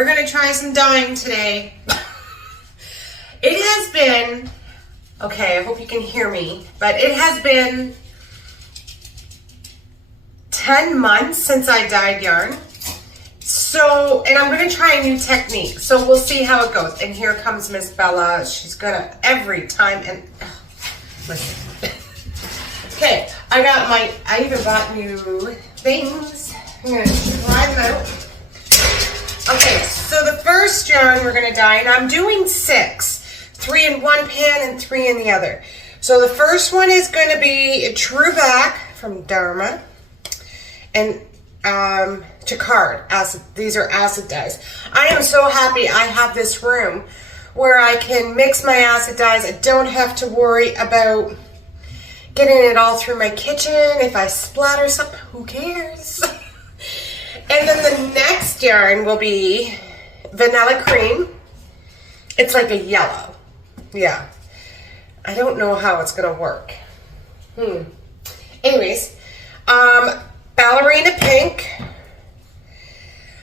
We're gonna try some dyeing today. It has been, okay, I hope you can hear me, but it has been 10 months since I dyed yarn. So, and I'm gonna try a new technique. So we'll see how it goes. And here comes Miss Bella. She's gonna, every time, and listen. Okay, I even bought new things. I'm gonna try them out. Okay, so the first yarn we're gonna dye, and I'm doing 6, 3 in one pan and 3 in the other. So the first one is gonna be a True Back from Dharma, and Jacquard acid. These are acid dyes. I am so happy I have this room where I can mix my acid dyes. I don't have to worry about getting it all through my kitchen. If I splatter something, who cares? And then the next yarn will be Vanilla Cream. It's like a yellow. Yeah. I don't know how it's gonna work. Anyways, Ballerina Pink,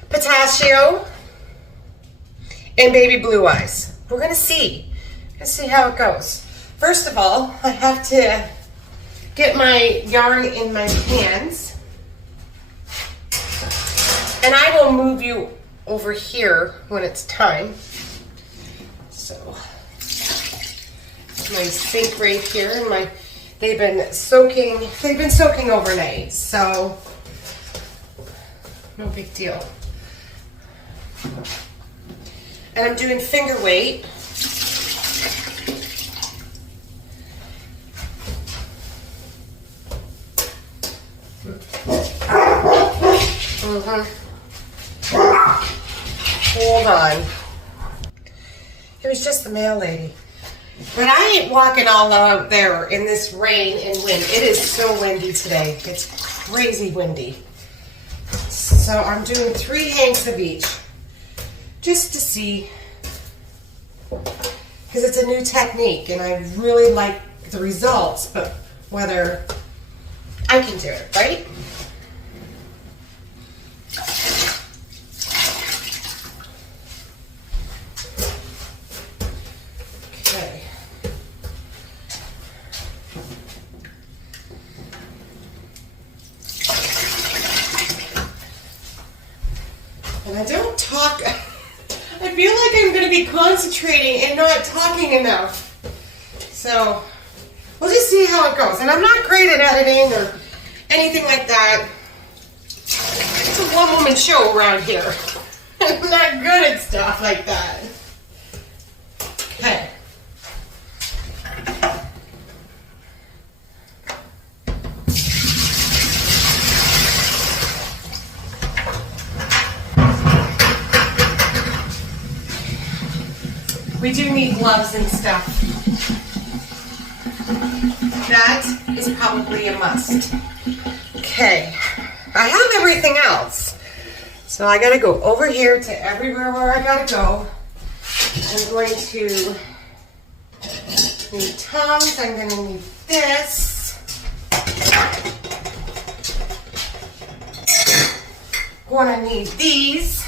Pistachio, and Baby Blue Eyes. We're gonna see. Let's see how it goes. First of all, I have to get my yarn in my hands. And I will move you over here when it's time. So, my sink right here, and they've been soaking overnight, so no big deal. And I'm doing finger weight. Hold on. It was just the mail lady. But I ain't walking all out there in this rain and wind. It is so windy today. It's crazy windy. So I'm doing 3 hanks of each. Just to see. Because it's a new technique and I really like the results, but whether I can do it, right? And I don't talk, I feel like I'm going to be concentrating and not talking enough. So, we'll just see how it goes. And I'm not great at editing or anything like that. It's a one-woman show around here. I'm not good at stuff like that. Okay. We do need gloves and stuff. That is probably a must. Okay, I have everything else. So I gotta go over here to everywhere where I gotta go. I'm going to need tongs, I'm gonna need this. Gonna need these.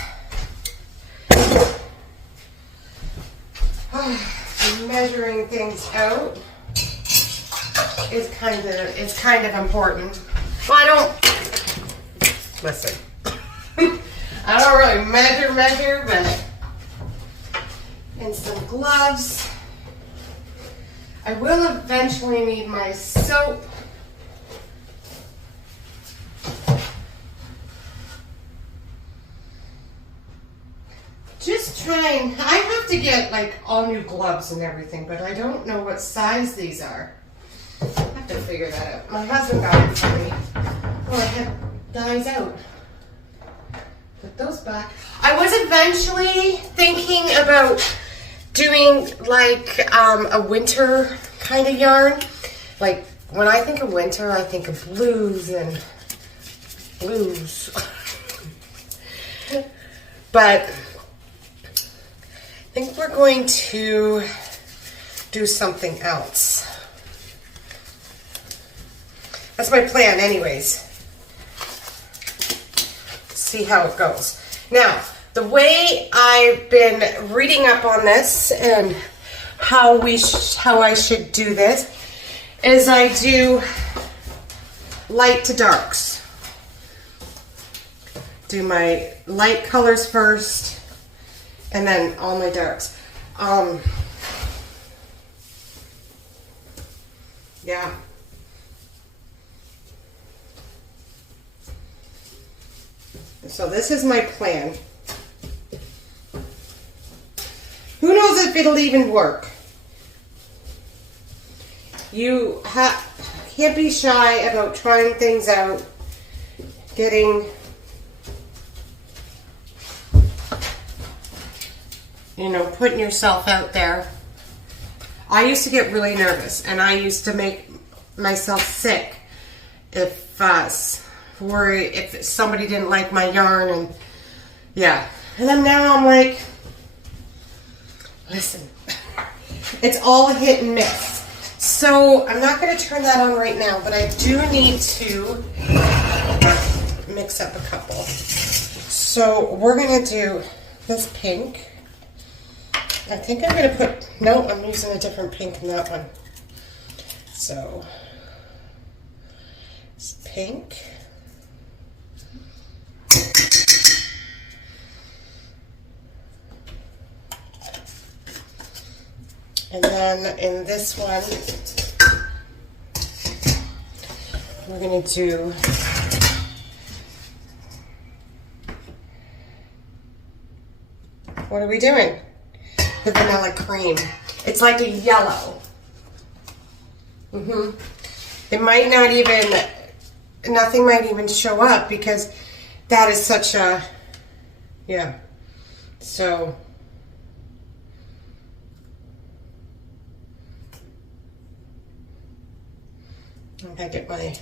Measuring things out is kind of important. Well, I don't listen. I don't really measure, but and some gloves. I will eventually need my soap. Just trying, I have to get like all new gloves and everything, but I don't know what size these are. I have to figure that out. My husband got it for me. Oh, I have dyes out. Put those back. I was eventually thinking about doing like a winter kind of yarn. Like when I think of winter, I think of blues and blues. But I think we're going to do something else. That's my plan anyways. See how it goes. Now, the way I've been reading up on this and how I should do this is I do light to darks. Do my light colors first and then all my darks. Yeah. So this is my plan. Who knows if it'll even work? You can't be shy about trying things out, getting, putting yourself out there. I used to get really nervous, and I used to make myself sick if somebody didn't like my yarn, and yeah. And then now I'm like, listen, it's all hit and miss. So I'm not going to turn that on right now, but I do need to mix up a couple. So we're going to do this pink. I think I'm going to put, no, I'm using a different pink in that one. So it's pink. And then in this one, we're going to do what are we doing? The vanilla cream. It's like a yellow. It might not even, nothing might even show up because that is such a, yeah. So I'm gonna get my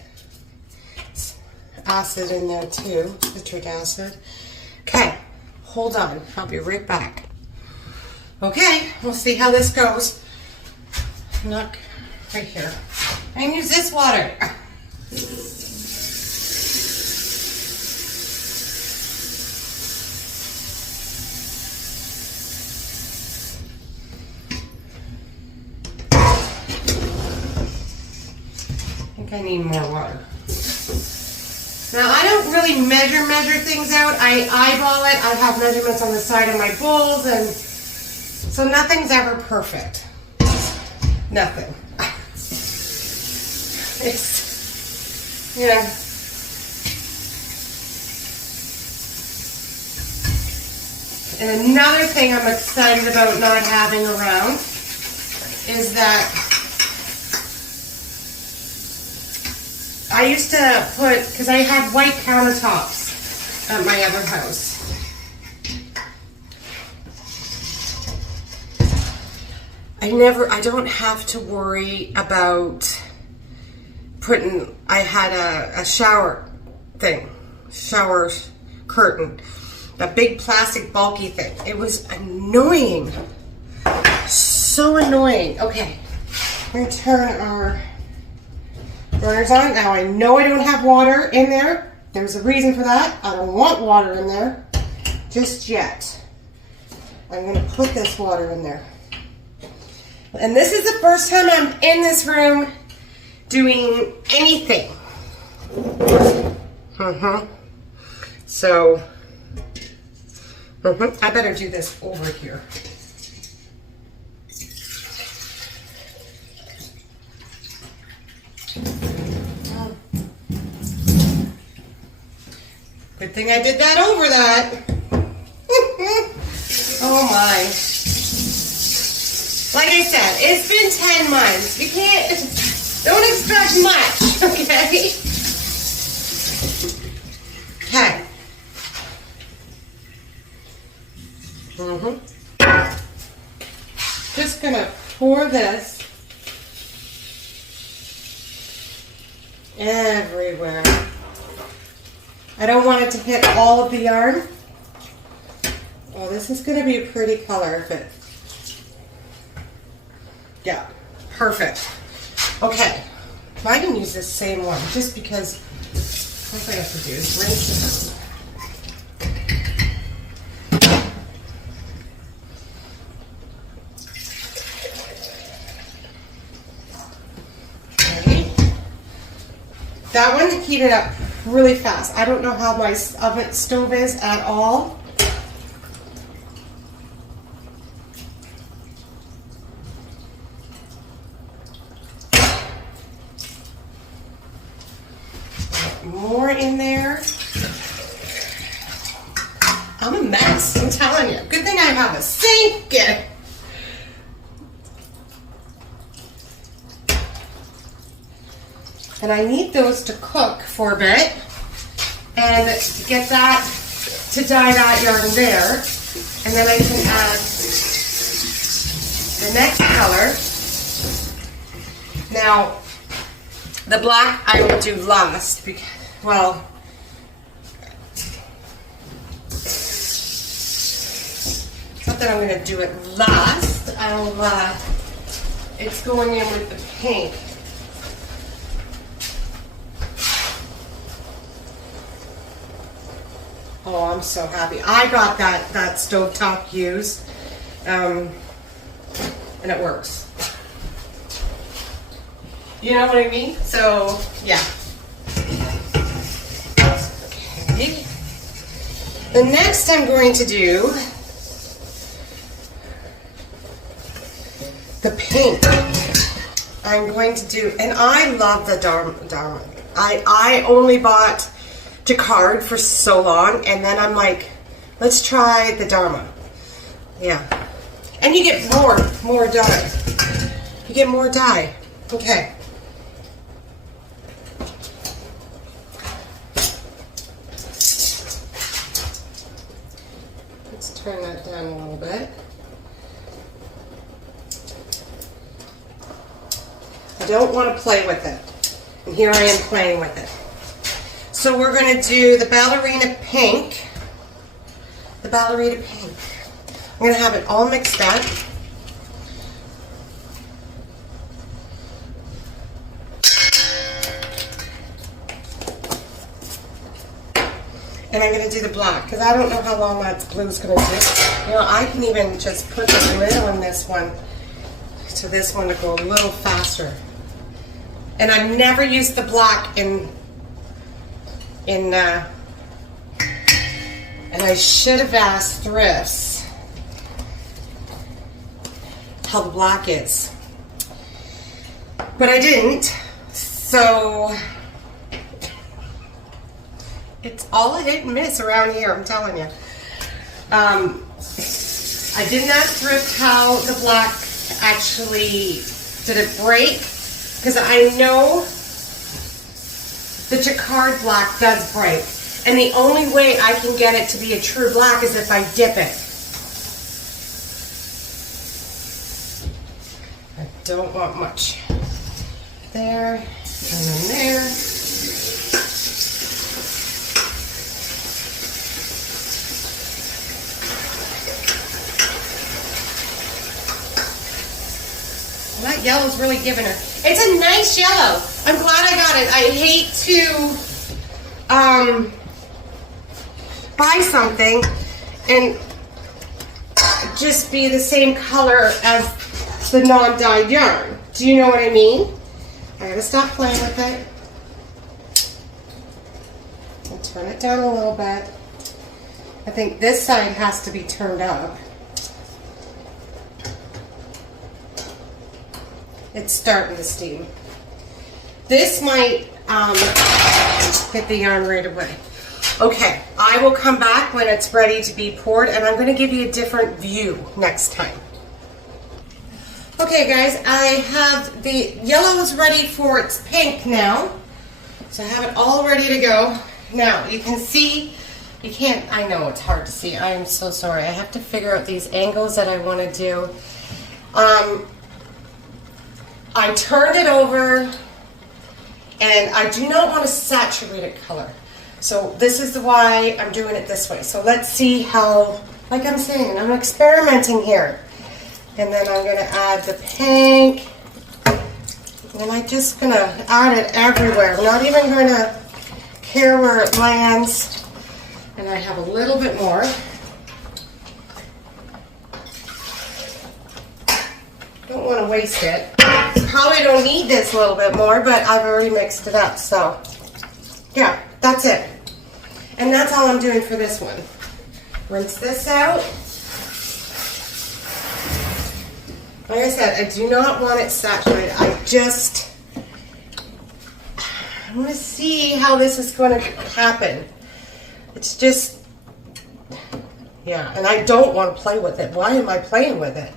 acid in there too, citric acid. Okay, hold on, I'll be right back. Okay, we'll see how this goes. Look, right here. I can use this water. I need more water. Now I don't really measure things out. I eyeball it. I have measurements on the side of my bowls, and so nothing's ever perfect. Nothing. It's, And another thing I'm excited about not having around is that I used to put, because I had white countertops at my other house. I don't have to worry about putting, I had a shower curtain, a big plastic bulky thing. It was annoying. So annoying. Okay, we're going to turn our burners on. Now I know I don't have water in there. There's a reason for that. I don't want water in there just yet. I'm going to put this water in there. And this is the first time I'm in this room doing anything. So, I better do this over here. Good thing I did that over that. Oh my. Like I said, it's been 10 months. You don't expect much, okay? Okay. Just gonna pour this everywhere. I don't want it to hit all of the yarn. Oh, this is going to be a pretty color. Yeah, perfect. Okay, I can use this same one just because what I have to do is rinse it out. That one heated up really fast. I don't know how my oven stove is at all. More in there. I'm a mess, I'm telling you. Good thing I have a sink. And I need those to cook for a bit. And to get that, to dye that yarn there. And then I can add the next color. Now, the black I will do last because, well, not that I'm going to do it last. It's going in with the pink. Oh, I'm so happy. I got that stovetop used, and it works. You know what I mean? So, yeah. Okay. The next I'm going to do the pink. I'm going to do, and I love the Dharma. I only bought Jacquard for so long, and then I'm like, let's try the Dharma. Yeah. And you get more dye. You get more dye. Okay. Let's turn that down a little bit. I don't want to play with it. And here I am playing with it. So we're going to do the Ballerina Pink. The Ballerina Pink. I'm going to have it all mixed up. And I'm going to do the black because I don't know how long that glue is going to take. You know, I can even just put the glue on this one to this one to go a little faster. And I've never used the black and I should have asked Thrifts how the black is, but I didn't. So it's all a hit and miss around here, I'm telling you. I didn't ask Thrift how the black actually, did it break? Because I know the Jacquard black does break. And the only way I can get it to be a true black is if I dip it. I don't want much. There, and then there. Well, that yellow's really giving her. It's a nice yellow. I'm glad I got it. I hate to buy something and just be the same color as the non-dyed yarn. Do you know what I mean? I gotta stop playing with it. And turn it down a little bit. I think this side has to be turned up. It's starting to steam. This might hit the yarn right away. Okay, I will come back when it's ready to be poured, and I'm going to give you a different view next time. Okay guys, I have the yellows ready for its pink now. So I have it all ready to go. Now, you can see, you can't, I know it's hard to see. I am so sorry. I have to figure out these angles that I want to do. I turned it over, and I do not want a saturated color. So this is why I'm doing it this way. So let's see how, like I'm saying, I'm experimenting here. And then I'm going to add the pink. And I'm just going to add it everywhere. I'm not even going to care where it lands. And I have a little bit more. Don't want to waste it. Probably don't need this little bit more, but I've already mixed it up, so Yeah, that's it. And that's all I'm doing for this one. Rinse this out. Like I said, I do not want it saturated. I want to see how this is going to happen. It's just, yeah, and I don't want to play with it. Why am I playing with it?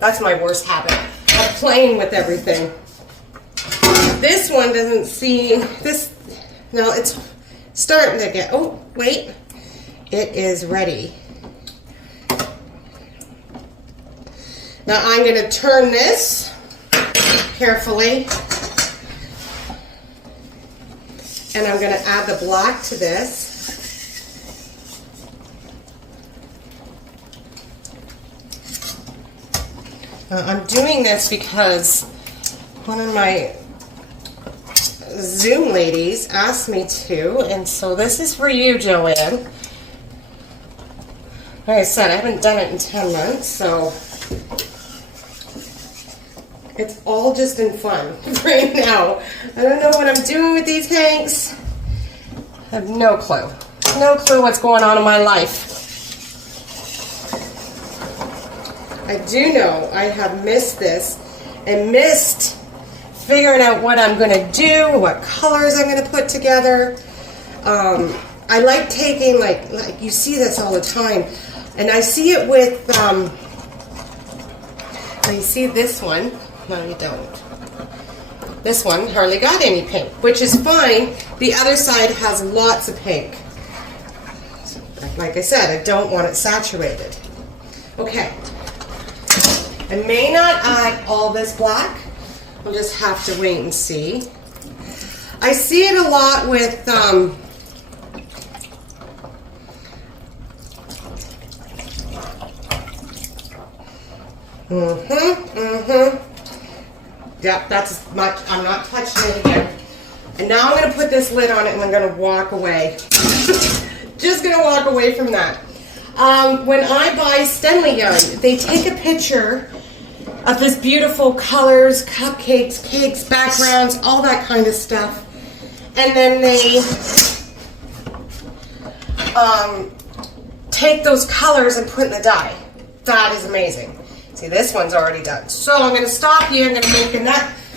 That's my worst habit. I'm playing with everything. This one doesn't see, no, it's starting to get, oh, wait. It is ready. Now I'm going to turn this carefully. And I'm going to add the black to this. I'm doing this because one of my Zoom ladies asked me to, and so this is for you, Joanne. Like I said, I haven't done it in 10 months, so it's all just in fun right now. I don't know what I'm doing with these hanks. I have no clue. No clue what's going on in my life. I do know I have missed this and missed figuring out what I'm going to do, what colors I'm going to put together. I like taking, like you see this all the time, and I see it with, you see this one. No, you don't. This one hardly got any pink, which is fine. The other side has lots of pink. Like I said, I don't want it saturated. Okay. I may not add all this black. We'll just have to wait and see. I see it a lot with Yep, that's much. I'm not touching it again. And now I'm going to put this lid on it and I'm going to walk away. Just going to walk away from that. When I buy Stenley yarn, they take a picture of this beautiful colors, cupcakes, cakes, backgrounds, all that kind of stuff. And then they take those colors and put in the dye. That is amazing. See, this one's already done. So I'm going to stop here. I'm going to make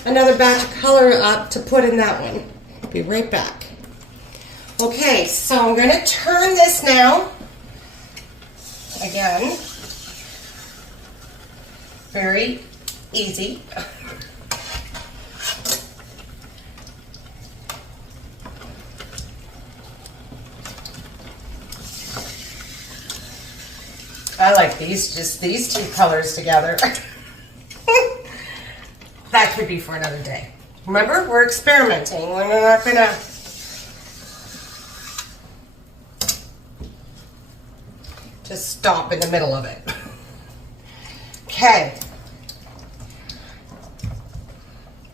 another batch of color up to put in that one. Be right back. Okay, so I'm going to turn this now. Again, very easy. I like these two colors together. That could be for another day. Remember, we're experimenting. We're not gonna just stop in the middle of it. Okay.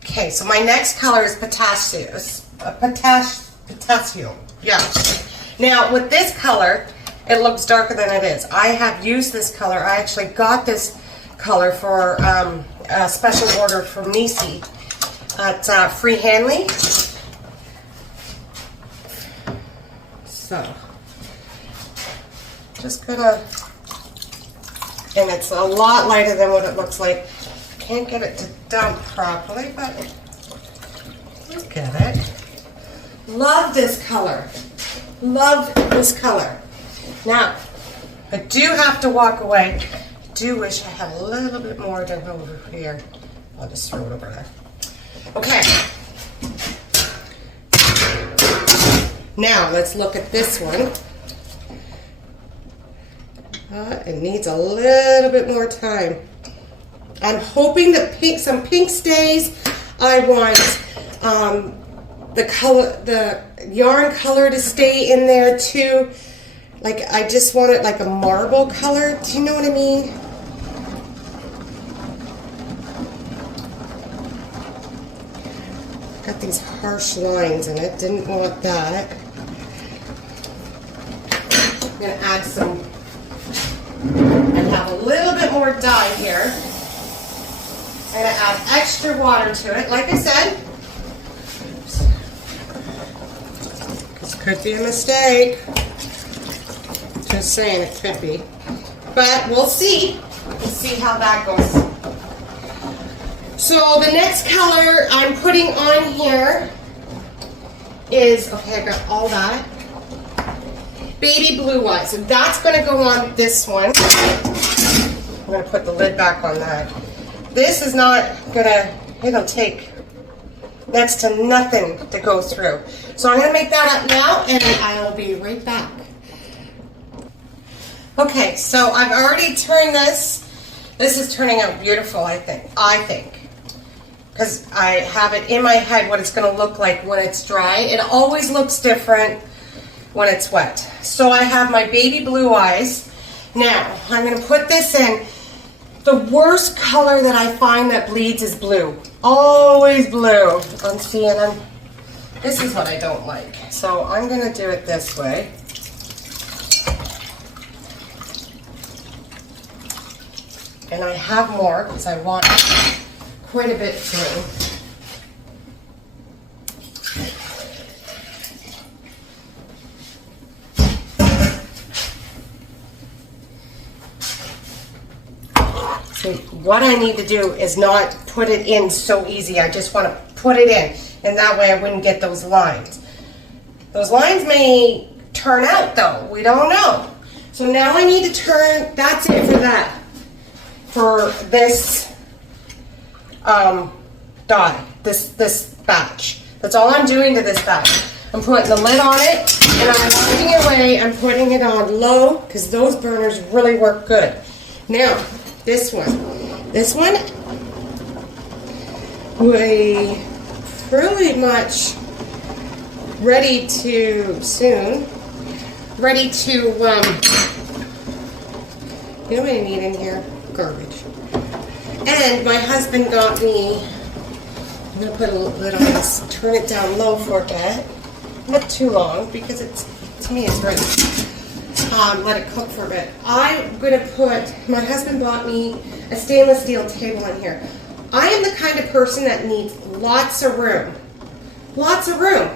Okay, so my next color is potassium. Yeah. Now, with this color, it looks darker than it is. I have used this color. I actually got this color for a special order from Nisi at Free Handley. So, just gonna, and it's a lot lighter than what it looks like. Can't get it to dump properly, but look at it. Love this color. Love this color. Now, I do have to walk away. I do wish I had a little bit more done over here. I'll just throw it over there. Okay. Now, let's look at this one. It needs a little bit more time. I'm hoping that some pink stays. I want the yarn color to stay in there too. Like, I just want it like a marble color. Do you know what I mean? Got these harsh lines in it. Didn't want that. I'm going to add some, and have a little bit more dye here. I'm going to add extra water to it. Like I said, Could be a mistake. Just saying, it could be. But we'll see. We'll see how that goes. So the next color I'm putting on here is, okay, I got all that. Baby blue eyes. So that's going to go on this one. I'm going to put the lid back on that. This is not going to, it'll take next to nothing to go through. So I'm going to make that up now and I'll be right back. Okay, so I've already turned this. This is turning out beautiful, I think. Because I have it in my head what it's going to look like when it's dry. It always looks different when it's wet. So I have my baby blue eyes. Now, I'm going to put this in. The worst color that I find that bleeds is blue. Always blue. I'm seeing them. This is what I don't like. So I'm going to do it this way. And I have more because I want quite a bit through. So what I need to do is not put it in so easy. I just want to put it in, and that way I wouldn't get those lines. Those lines may turn out though. We don't know. So now I need to turn. That's it for that. For this dye, this batch. That's all I'm doing to this batch. I'm putting the lid on it and I'm working it away. I'm putting it on low because those burners really work good. Now, this one, we pretty much ready to you know what I need in here? Garbage. And my husband got me, I'm going to put a lid on this, turn it down low for a bit. Not too long because it's, to me it's ready. Let it cook for a bit. I'm going to put, my husband bought me a stainless steel table in here. I am the kind of person that needs lots of room. Lots of room.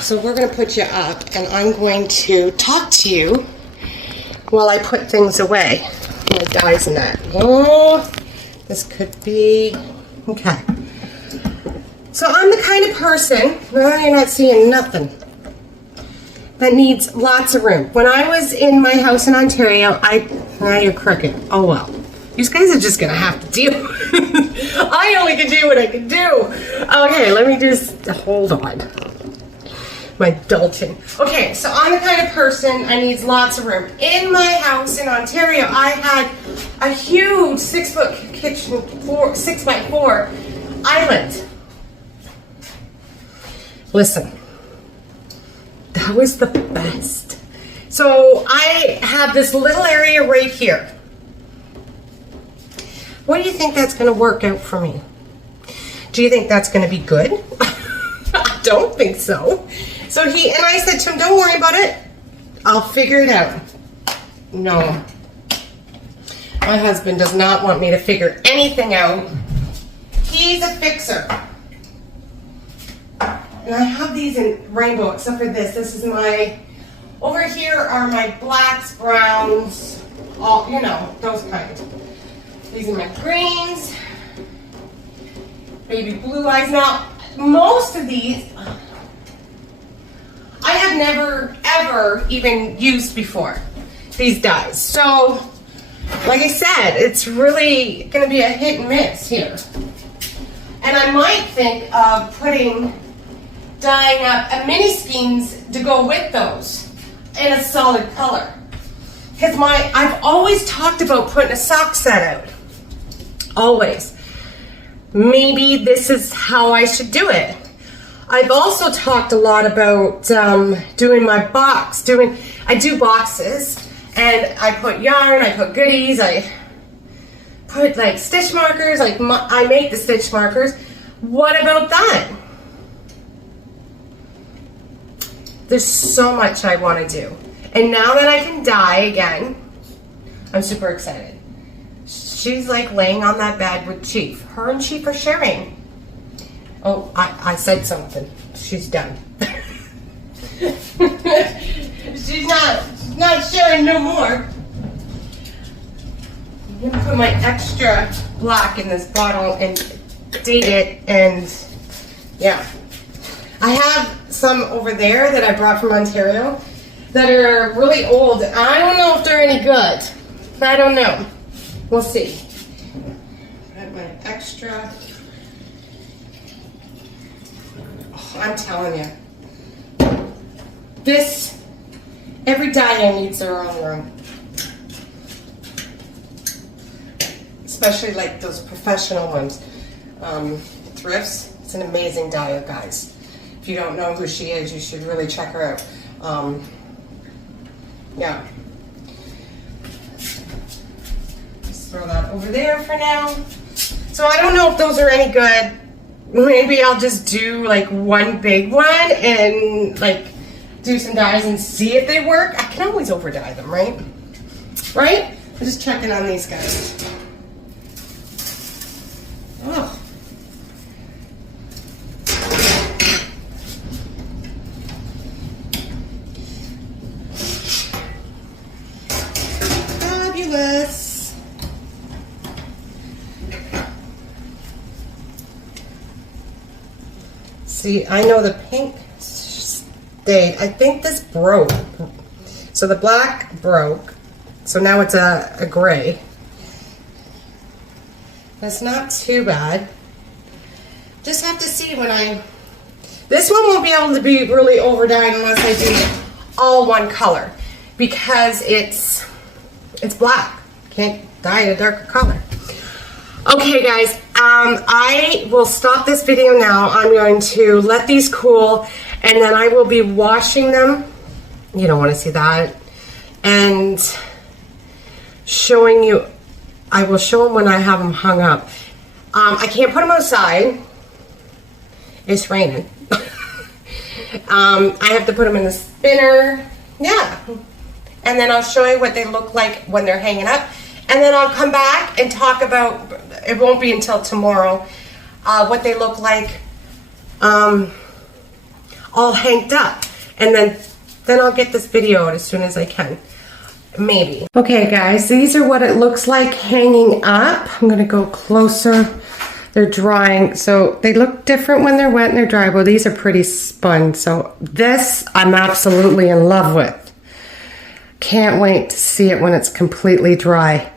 So we're going to put you up and I'm going to talk to you while I put things away. My dyes in that. Oh, this could be, okay. So I'm the kind of person, well, you're not seeing nothing, that needs lots of room. When I was in my house in Ontario, now you're crooked. Oh well. You guys are just gonna have to deal. I only can do what I can do. Okay, let me just, hold on. My Dalton. Okay, so I'm the kind of person I needs lots of room. In my house in Ontario, I had a huge 6-foot kitchen, 6x4 island. Listen, that was the best. So I have this little area right here. What do you think that's going to work out for me? Do you think that's going to be good? I don't think so. So I said to him, don't worry about it. I'll figure it out. No. My husband does not want me to figure anything out. He's a fixer. And I have these in rainbow, except for this. This is my, over here are my blacks, browns, all, you know, those kinds. These are my greens, baby blue eyes. Now, most of these, I have never, ever even used before, these dyes. So, like I said, it's really going to be a hit and miss here. And I might think of dyeing up a mini skeins to go with those in a solid color. Because I've always talked about putting a sock set out. Always. Maybe this is how I should do it. I've also talked a lot about doing my box. I do boxes, and I put yarn, I put goodies, I put like stitch markers, I make the stitch markers. What about that? There's so much I want to do. And now that I can dye again, I'm super excited. She's like laying on that bed with Chief. Her and Chief are sharing. Oh, I said something. She's done. She's not sharing no more. I'm gonna put my extra black in this bottle and date it, and yeah. I have some over there that I brought from Ontario that are really old. I don't know if they're any good. I don't know. We'll see. Got my extra. Oh, I'm telling you. This, every dye needs their own room. Especially like those professional ones. Thrifts, it's an amazing dyer, guys. If you don't know who she is, you should really check her out. Yeah. Just throw that over there for now. So I don't know if those are any good. Maybe I'll just do like one big one and like do some dyes and see if they work. I can always over dye them, right? Right? I'm just checking on these guys. Oh. Fabulous. See, I know the pink stayed. I think this broke. So the black broke. So now it's a gray. That's not too bad. Just have to see when this one won't be able to be really over dyed unless I do all one color, because it's black. Can't dye it a darker color. Okay guys, I will stop this video now. I'm going to let these cool, and then I will be washing them. You don't want to see that. And showing you, I will show them when I have them hung up. I can't put them outside. It's raining. I have to put them in the spinner. Yeah. And then I'll show you what they look like when they're hanging up. And then I'll come back and talk about, it won't be until tomorrow, what they look like all hanged up. And then I'll get this video out as soon as I can. Maybe. Okay guys, these are what it looks like hanging up. I'm gonna go closer. They're drying, so they look different when they're wet and they're dry. Well, these are pretty spun, so this I'm absolutely in love with. Can't wait to see it when it's completely dry.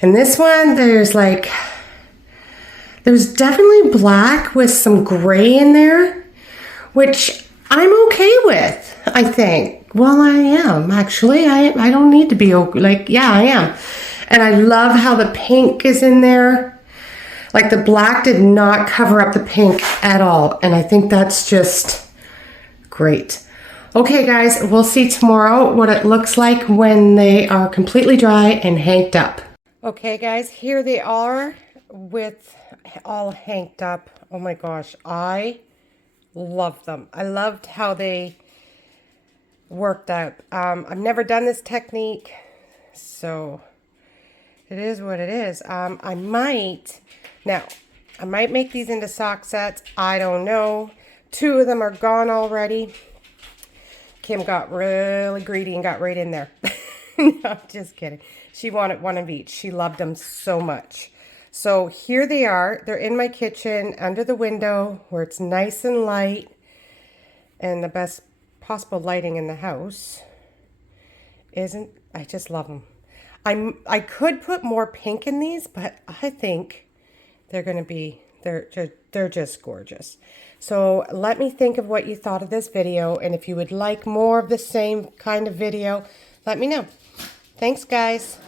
And this one, there's definitely black with some gray in there, which I'm okay with, I think. Well, I am, actually. I don't need to be, like, yeah, I am. And I love how the pink is in there. Like, the black did not cover up the pink at all. And I think that's just great. Okay, guys, we'll see tomorrow what it looks like when they are completely dry and hanged up. Okay, guys, here they are with all hanged up. Oh my gosh, I love them. I loved how they worked out. I've never done this technique, so it is what it is. I might make these into sock sets. I don't know. 2 of them are gone already. Kim got really greedy and got right in there. No, just kidding. She wanted one of each. She loved them so much. So here they are. They're in my kitchen under the window where it's nice and light and the best possible lighting in the house. I just love them. I could put more pink in these, but I think they're going to be, they're just gorgeous. So let me think of what you thought of this video, and if you would like more of the same kind of video, let me know. Thanks, guys.